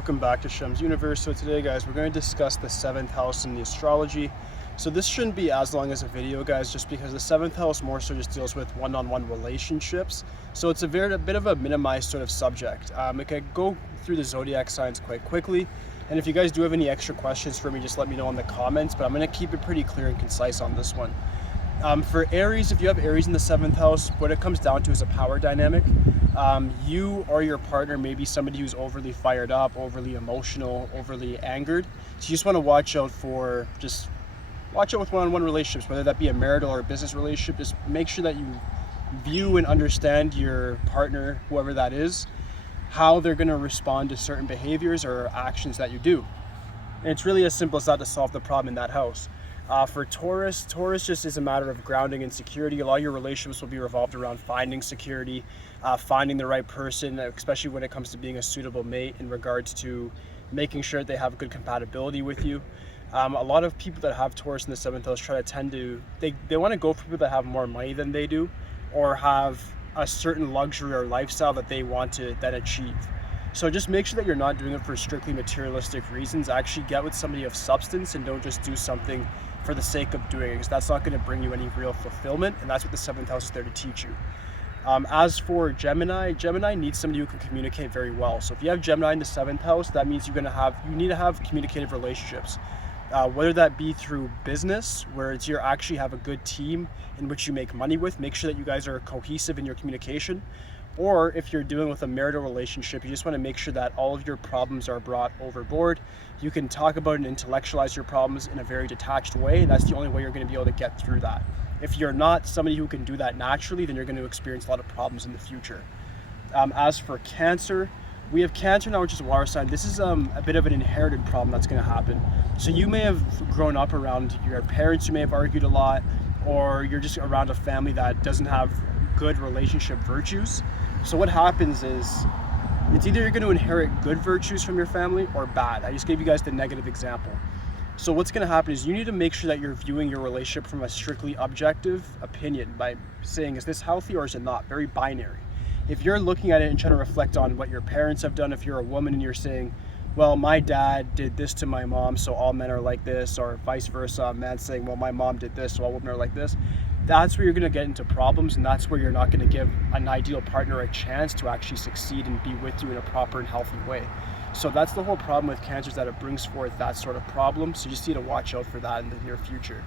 welcome back to Shemsuniverse. So today, guys, we're going to discuss the 7th house in the astrology. So this shouldn't be as long as a video, guys, just because the 7th house more so just deals with one-on-one relationships. So it's a bit of a minimized sort of subject. It can go through the zodiac signs quite quickly. And if you guys do have any extra questions for me, just let me know in the comments, but I'm going to keep it pretty clear and concise on this one. For Aries, if you have Aries in the 7th house, what it comes down to is a power dynamic. You or your partner may be somebody who's overly fired up, overly emotional, overly angered. So you just want to watch out with one-on-one relationships, whether that be a marital or a business relationship. Just make sure that you view and understand your partner, whoever that is, how they're going to respond to certain behaviors or actions that you do. And it's really as simple as that to solve the problem in that house. For Taurus just is a matter of grounding and security. A lot of your relationships will be revolved around finding security, finding the right person, especially when it comes to being a suitable mate in regards to making sure that they have good compatibility with you. A lot of people that have Taurus in the 7th house they want to go for people that have more money than they do, or have a certain luxury or lifestyle that they want to then achieve. So just make sure that you're not doing it for strictly materialistic reasons. Actually get with somebody of substance and don't just do something for the sake of doing it, because that's not going to bring you any real fulfillment, and that's what the 7th house is there to teach you. As for Gemini needs somebody who can communicate very well. So if you have Gemini in the 7th house, that means you need to have communicative relationships. Whether that be through business, where you actually have a good team in which you make money with, make sure that you guys are cohesive in your communication. Or if you're dealing with a marital relationship, you just want to make sure that all of your problems are brought overboard. You can talk about and intellectualize your problems in a very detached way, and that's the only way you're going to be able to get through that. If you're not somebody who can do that naturally, then you're going to experience a lot of problems in the future. As for Cancer, we have Cancer now, which is a water sign. This is a bit of an inherited problem that's going to happen. So you may have grown up around your parents who may have argued a lot, or you're just around a family that doesn't have good relationship virtues. So what happens is, it's either you're going to inherit good virtues from your family or bad. I just gave you guys the negative example. So what's going to happen is you need to make sure that you're viewing your relationship from a strictly objective opinion by saying, is this healthy or is it not? Very binary. If you're looking at it and trying to reflect on what your parents have done, if you're a woman and you're saying, well, my dad did this to my mom, so all men are like this, or vice versa, a man saying, well, my mom did this, so all women are like this, that's where you're going to get into problems, and that's where you're not going to give an ideal partner a chance to actually succeed and be with you in a proper and healthy way. So that's the whole problem with Cancer, is that it brings forth that sort of problem. So you just need to watch out for that in the near future.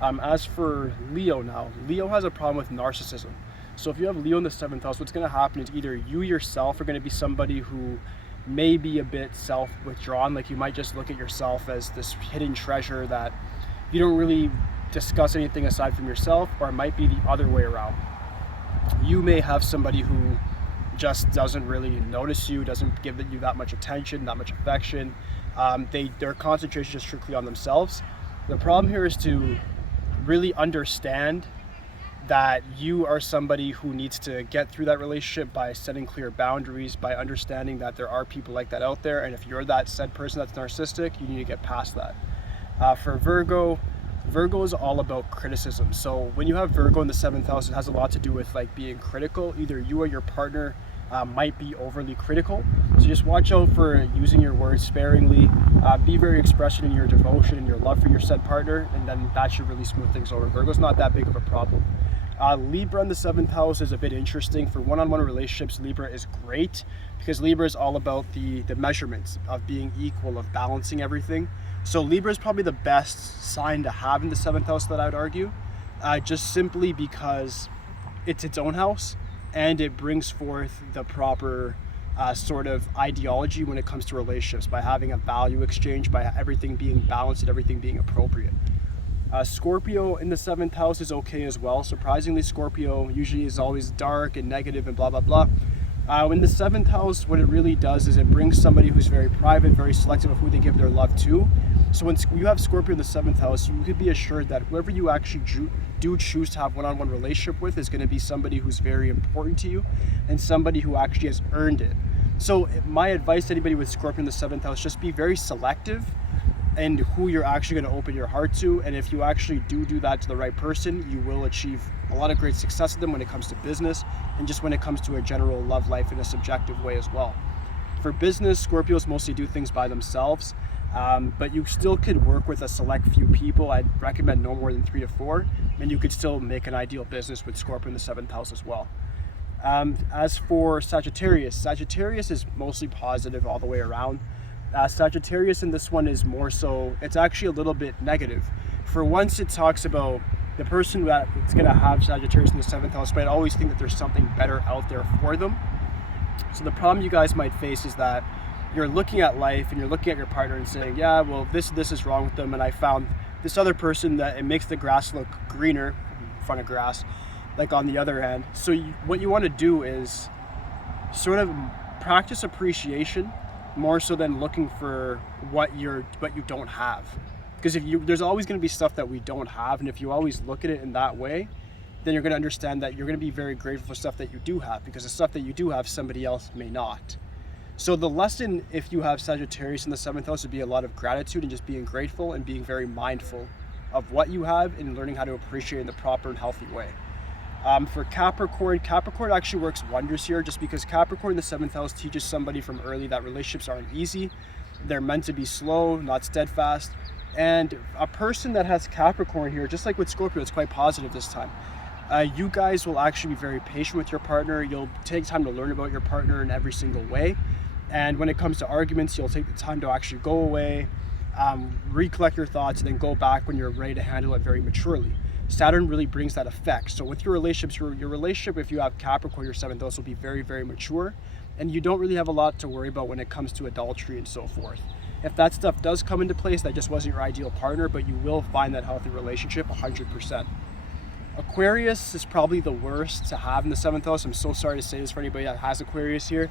As for Leo now, Leo has a problem with narcissism. So if you have Leo in the 7th house, what's going to happen is either you yourself are going to be somebody who may be a bit self-withdrawn, like you might just look at yourself as this hidden treasure that you don't really discuss anything aside from yourself, or it might be the other way around. You may have somebody who just doesn't really notice you, doesn't give you that much attention, that much affection. Their concentration is strictly on themselves. The problem here is to really understand that you are somebody who needs to get through that relationship by setting clear boundaries, by understanding that there are people like that out there, and if you're that said person that's narcissistic, you need to get past that. For Virgo is all about criticism. So when you have Virgo in the 7th house, it has a lot to do with like being critical. Either you or your partner might be overly critical. So just watch out for using your words sparingly. Be very expressive in your devotion and your love for your said partner, and then that should really smooth things over. Virgo's not that big of a problem. Libra in the 7th house is a bit interesting. For one-on-one relationships, Libra is great because Libra is all about the measurements of being equal, of balancing everything. So Libra is probably the best sign to have in the 7th house, that I would argue, just simply because it's its own house and it brings forth the proper sort of ideology when it comes to relationships, by having a value exchange, by everything being balanced and everything being appropriate. Scorpio in the 7th house is okay as well. Surprisingly, Scorpio usually is always dark and negative and blah, blah, blah. In the 7th house, what it really does is it brings somebody who's very private, very selective of who they give their love to. So when you have Scorpio in the 7th house, you could be assured that whoever you actually do choose to have one-on-one relationship with is going to be somebody who's very important to you and somebody who actually has earned it. So my advice to anybody with Scorpio in the 7th house, just be very selective and who you're actually going to open your heart to. And if you actually do that to the right person, you will achieve a lot of great success with them when it comes to business and just when it comes to a general love life in a subjective way as well. For business, Scorpios mostly do things by themselves, but you still could work with a select few people. I'd recommend no more than 3 to 4, and you could still make an ideal business with Scorpio in the 7th house as well. As for Sagittarius, Sagittarius is mostly positive all the way around. Sagittarius in this one is more so, it's actually a little bit negative. For once, it talks about the person that's going to have Sagittarius in the 7th house, but I always think that there's something better out there for them. So the problem you guys might face is that you're looking at life and you're looking at your partner and saying, yeah, well, this is wrong with them, and I found this other person that it makes the grass look greener in front of grass, like on the other hand. So what you want to do is sort of practice appreciation more so than looking for what you don't have. Because there's always going to be stuff that we don't have, and if you always look at it in that way, then you're going to understand that you're going to be very grateful for stuff that you do have, because the stuff that you do have, somebody else may not. So the lesson, if you have Sagittarius in the 7th house, would be a lot of gratitude and just being grateful and being very mindful of what you have and learning how to appreciate it in the proper and healthy way. For Capricorn actually works wonders here, just because Capricorn in the 7th house teaches somebody from early that relationships aren't easy. They're meant to be slow, not steadfast. And a person that has Capricorn here, just like with Scorpio, it's quite positive this time. You guys will actually be very patient with your partner. You'll take time to learn about your partner in every single way. And when it comes to arguments, you'll take the time to actually go away, recollect your thoughts, and then go back when you're ready to handle it very maturely. Saturn really brings that effect. So with your relationships, your relationship, if you have Capricorn, your 7th house, will be very, very mature. And you don't really have a lot to worry about when it comes to adultery and so forth. If that stuff does come into place, that just wasn't your ideal partner, but you will find that healthy relationship 100%. Aquarius is probably the worst to have in the 7th house. I'm so sorry to say this for anybody that has Aquarius here.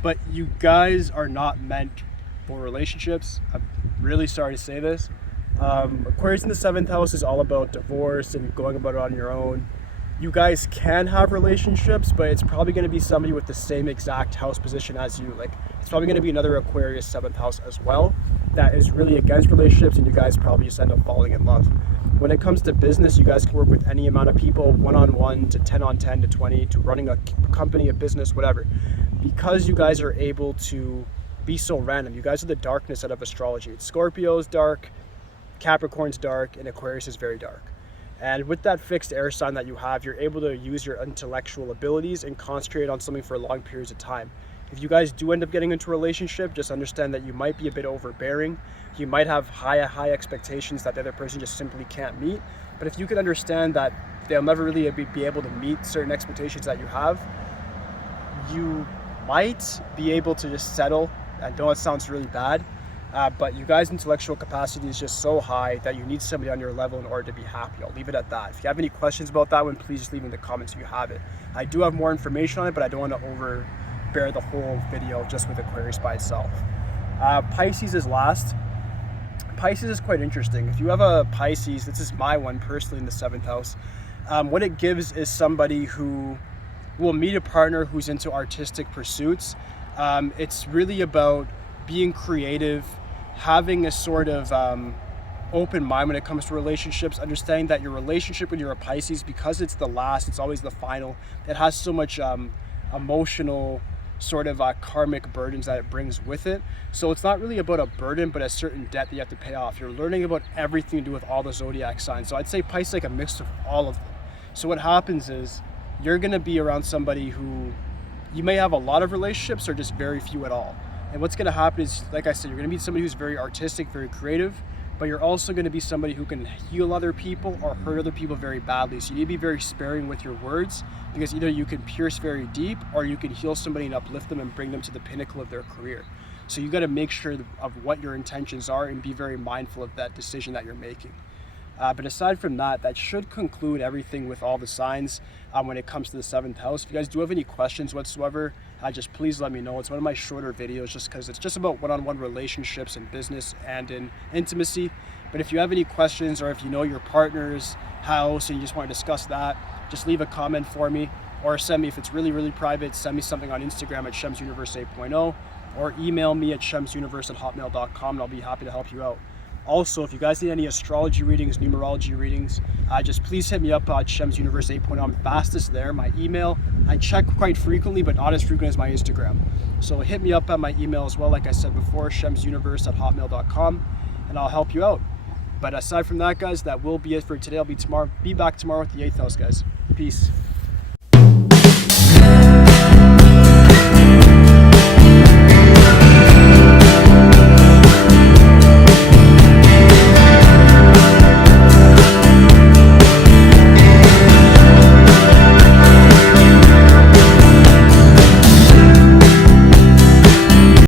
But you guys are not meant for relationships. I'm really sorry to say this. Aquarius in the 7th house is all about divorce and going about it on your own. You guys can have relationships, but it's probably going to be somebody with the same exact house position as you. Like, it's probably going to be another Aquarius 7th house as well that is really against relationships, and you guys probably just end up falling in love. When it comes to business, you guys can work with any amount of people, 1-on-1 to 10-on-10 to 20 to running a company, a business, whatever. Because you guys are able to be so random. You guys are the darkness out of astrology. Scorpio's dark, Capricorn's dark, and Aquarius is very dark. And with that fixed air sign that you have, you're able to use your intellectual abilities and concentrate on something for long periods of time. If you guys do end up getting into a relationship, just understand that you might be a bit overbearing. You might have high expectations that the other person just simply can't meet. But if you can understand that they'll never really be able to meet certain expectations that you have, you might be able to just settle. I know it sounds really bad, but you guys' intellectual capacity is just so high that you need somebody on your level in order to be happy. I'll leave it at that. If you have any questions about that one, please just leave in the comments if you have it. I do have more information on it, but I don't want to overbear the whole video just with Aquarius by itself. Pisces is last. Pisces is quite interesting. If you have a Pisces, this is my one personally in the 7th house, what it gives is somebody who will meet a partner who's into artistic pursuits. It's really about being creative, having a sort of open mind when it comes to relationships, understanding that your relationship when you're a Pisces, because it's the last, it's always the final, it has so much emotional sort of karmic burdens that it brings with it. So it's not really about a burden, but a certain debt that you have to pay off. You're learning about everything to do with all the zodiac signs. So I'd say Pisces is like a mix of all of them. So what happens is you're going to be around somebody who you may have a lot of relationships or just very few at all. And what's going to happen is, like I said, you're going to meet somebody who's very artistic, very creative, but you're also going to be somebody who can heal other people or hurt other people very badly. So you need to be very sparing with your words, because either you can pierce very deep or you can heal somebody and uplift them and bring them to the pinnacle of their career. So you got to make sure of what your intentions are and be very mindful of that decision that you're making. But aside from that, that should conclude everything with all the signs when it comes to the 7th house. If you guys do have any questions whatsoever, just please let me know. It's one of my shorter videos just because it's just about one-on-one relationships in business and in intimacy. But if you have any questions, or if you know your partner's house and you just want to discuss that, just leave a comment for me, or send me, if it's really, really private, send me something on Instagram at Shemsuniverse 8.0, or email me at shemsuniverse@hotmail.com, and I'll be happy to help you out. Also, if you guys need any astrology readings, numerology readings, just please hit me up at Shemsuniverse 8.0. I'm fastest there. My email, I check quite frequently, but not as frequent as my Instagram. So hit me up at my email as well, like I said before, shemsuniverse@hotmail.com, and I'll help you out. But aside from that, guys, that will be it for today. I'll be back tomorrow with the 8th house, guys. Peace.